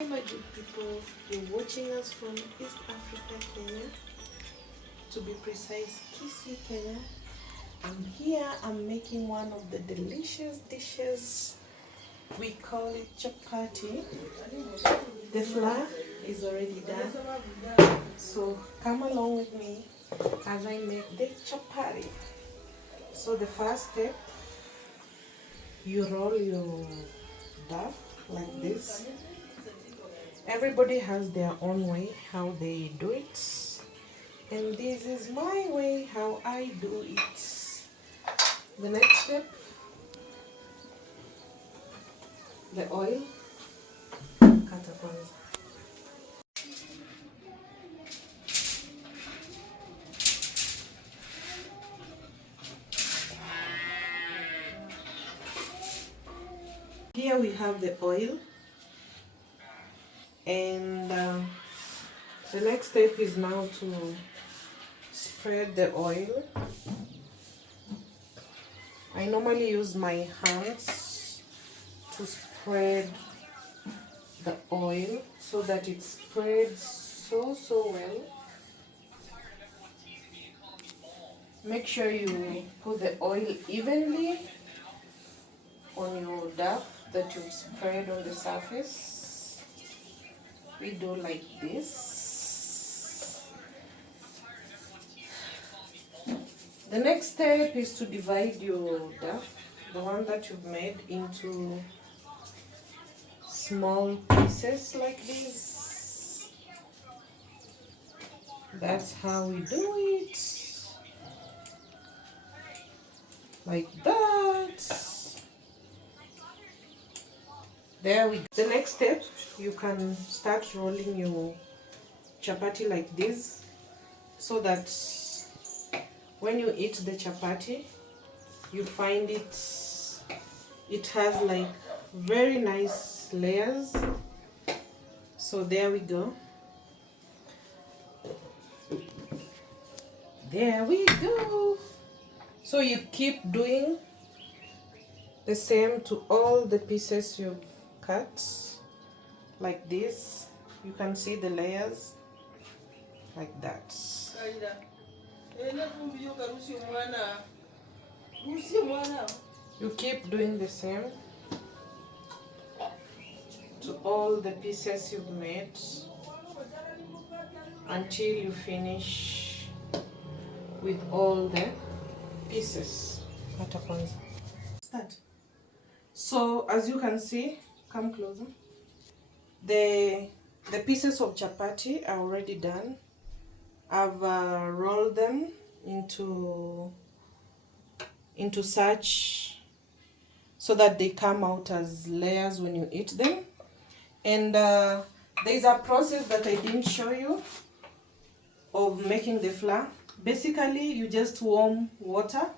Hi my good people, you're watching us from East Africa, Kenya, to be precise, Kisii, Kenya. I'm making one of the delicious dishes. We call it chapati. The flour is already done, so come along with me as I make the chapati. So the first step, you roll your dough like this. Everybody has their own way how they do it, and this is my way how I do it. The next step, the oil. Kata kwanza. Here we have the oil, and the next step is now to spread the oil. I normally use my hands to spread the oil so that it spreads so well. Make sure you put the oil evenly on your dough that you've spread on the surface. We do like this. The next step is to divide your dough, the one that you've made, into small pieces like this. That's how we do it. Like that. There we go. The next step, you can start rolling your chapati like this, so that when you eat the chapati, you find it has like very nice layers. So there we go. There we go. So you keep doing the same to all the pieces you've cut like this. You can see the layers like that. You keep doing the same to all the pieces you've made until you finish with all the pieces. Start. So as you can see, come closer. The pieces of chapati are already done. I've rolled them into such so that they come out as layers when you eat them. And there's a process that I didn't show you of making the flour. Basically, you just warm water,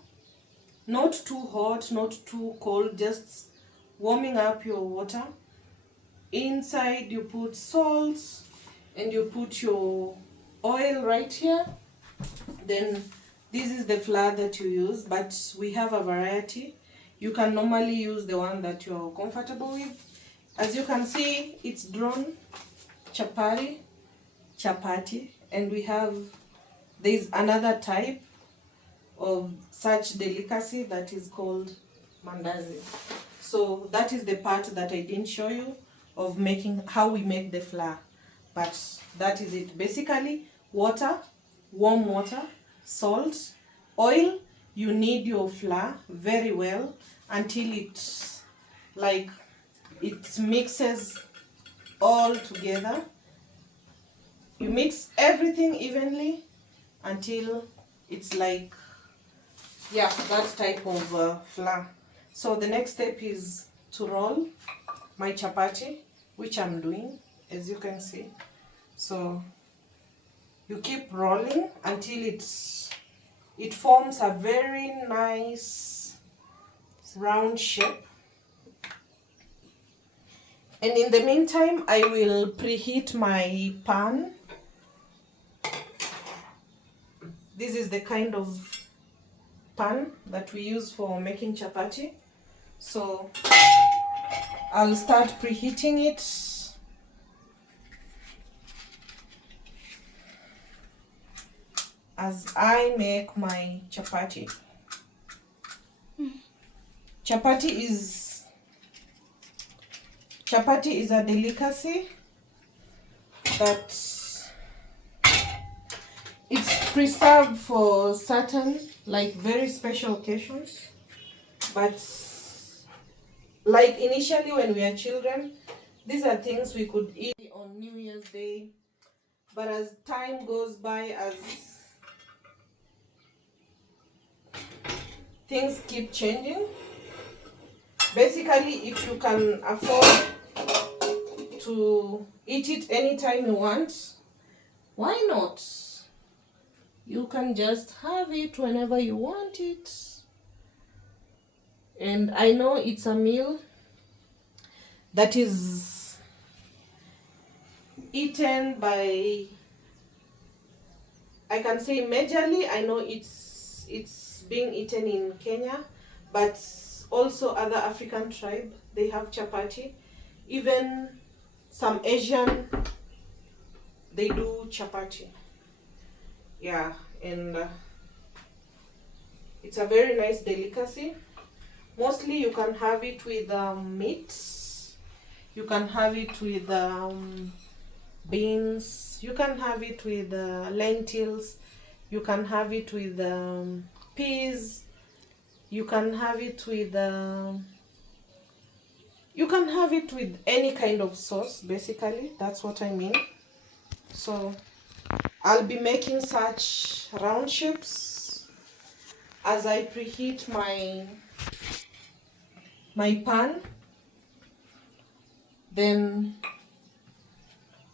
not too hot, not too cold, just warming up your water. Inside you put salt and you put your oil right here. Then this is the flour that you use, but we have a variety. You can normally use the one that you're comfortable with. As you can see, it's drawn chapati, and there's another type of such delicacy that is called mandazi. So that is the part that I didn't show you of making how we make the flour, but that is it. Basically, water, warm water, salt, oil. You knead your flour very well until it mixes all together. You mix everything evenly until it's like, yeah, that type of flour. So the next step is to roll my chapati, which I'm doing, as you can see. So you keep rolling until it forms a very nice round shape. And in the meantime, I will preheat my pan. This is the kind of pan that we use for making chapati. So I'll start preheating it as I make my chapati. Chapati is a delicacy that it's preserved for certain, like, very special occasions. But like initially when we are children, these are things we could eat on New Year's Day. But as time goes by, as things keep changing, basically if you can afford to eat it anytime you want, why not? You can just have it whenever you want it. And I know it's a meal that is eaten by, I can say majorly, I know it's being eaten in Kenya, but also other African tribe, they have chapati. Even some Asian, they do chapati. Yeah, and it's a very nice delicacy. Mostly you can have it with meat, you can have it with beans, you can have it with lentils, you can have it with peas, you can have it with any kind of sauce. Basically, that's what I mean. So I'll be making such round shapes as I preheat my pan. Then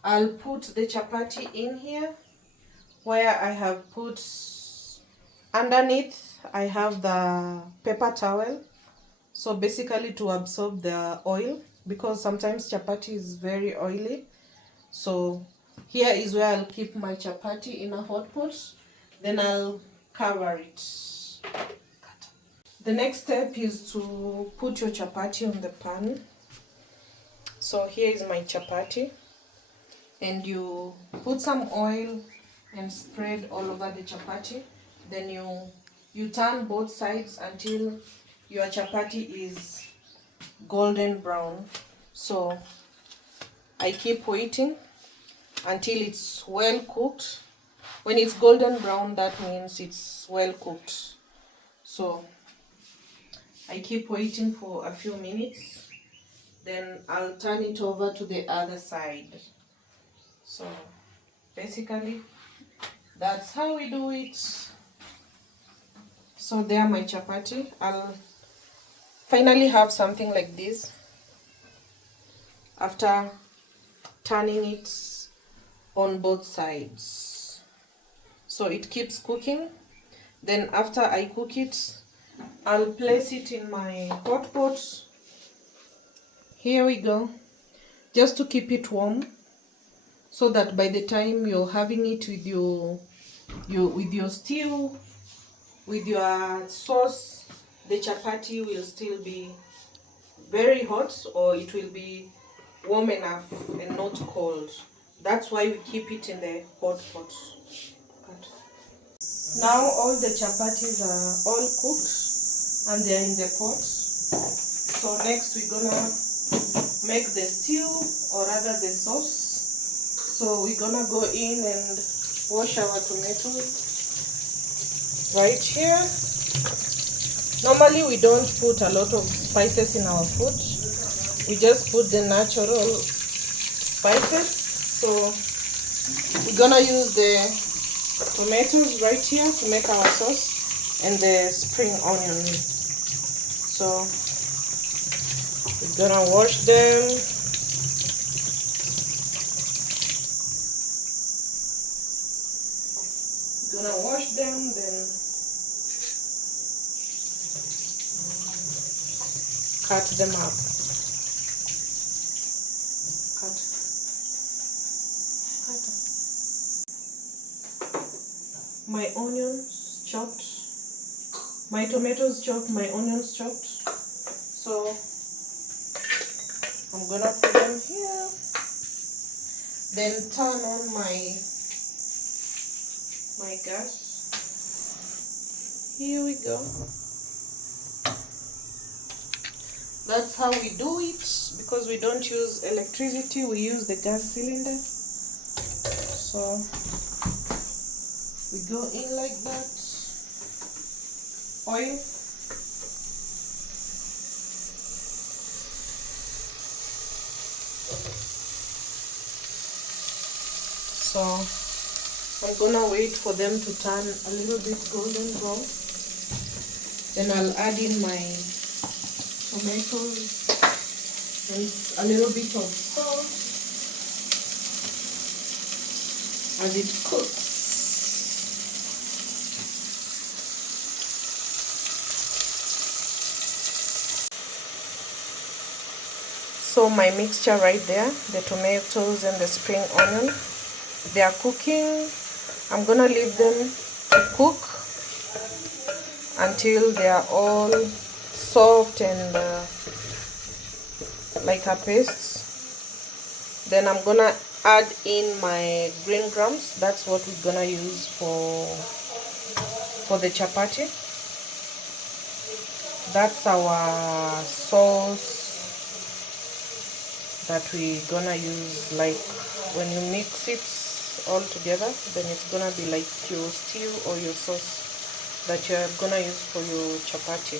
I'll put the chapati in here, where I have put underneath, I have the paper towel, so basically to absorb the oil, because sometimes chapati is very oily. So here is where I'll keep my chapati in a hot pot, then I'll cover it. The next step is to put your chapati on the pan. So here is my chapati, and you put some oil and spread all over the chapati. Then you turn both sides until your chapati is golden brown. So I keep waiting until it's well cooked. When it's golden brown, that means it's well cooked. So I keep waiting for a few minutes, then I'll turn it over to the other side. So basically that's how we do it. So there my chapati. I'll finally have something like this after turning it on both sides. So it keeps cooking. Then after I cook it, I'll place it in my hot pot. Here we go. Just to keep it warm, so that by the time you're having it with your stew, with your sauce, the chapati will still be very hot, or it will be warm enough and not cold. That's why we keep it in the hot pot. Now all the chapatis are all cooked and they're in the pot. So next we're gonna make the stew, or rather the sauce. So we're gonna go in and wash our tomatoes right here. Normally we don't put a lot of spices in our food. We just put the natural spices. So we're gonna use the tomatoes right here to make our sauce, and the spring onion. So we're gonna wash them. Gonna wash them, then cut them up. Cut. My onions chopped, my tomatoes chopped, my onions chopped. So I'm gonna put them here. Then turn on my gas. Here we go. That's how we do it. Because we don't use electricity, we use the gas cylinder. So we go in like that. Oil. So I'm gonna wait for them to turn a little bit golden brown. Then I'll add in my tomatoes and a little bit of salt as it cooks. So my mixture right there, the tomatoes and the spring onion, they are cooking. I'm gonna leave them to cook until they are all soft and like a paste. Then I'm gonna add in my green grams. That's what we're gonna use for the chapati. That's our sauce that we're gonna use. Like when you mix it all together, then it's gonna be like your stew or your sauce that you're gonna use for your chapati.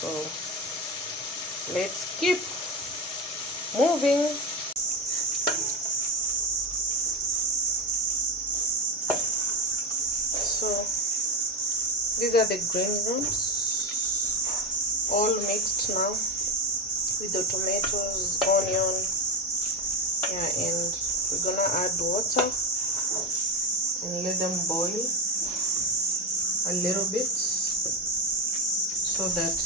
So let's keep moving. So these are the green grams, all mixed now with the tomatoes, onion, yeah, and we're gonna add water and let them boil a little bit so that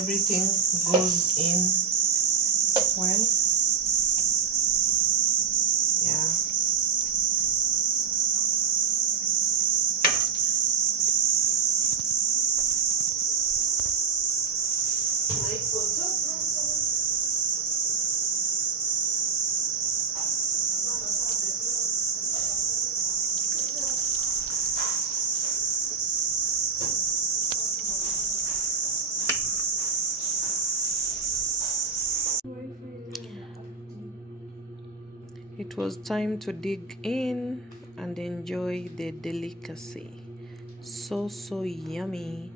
everything goes in well. Yeah. It was time to dig in and enjoy the delicacy. So yummy.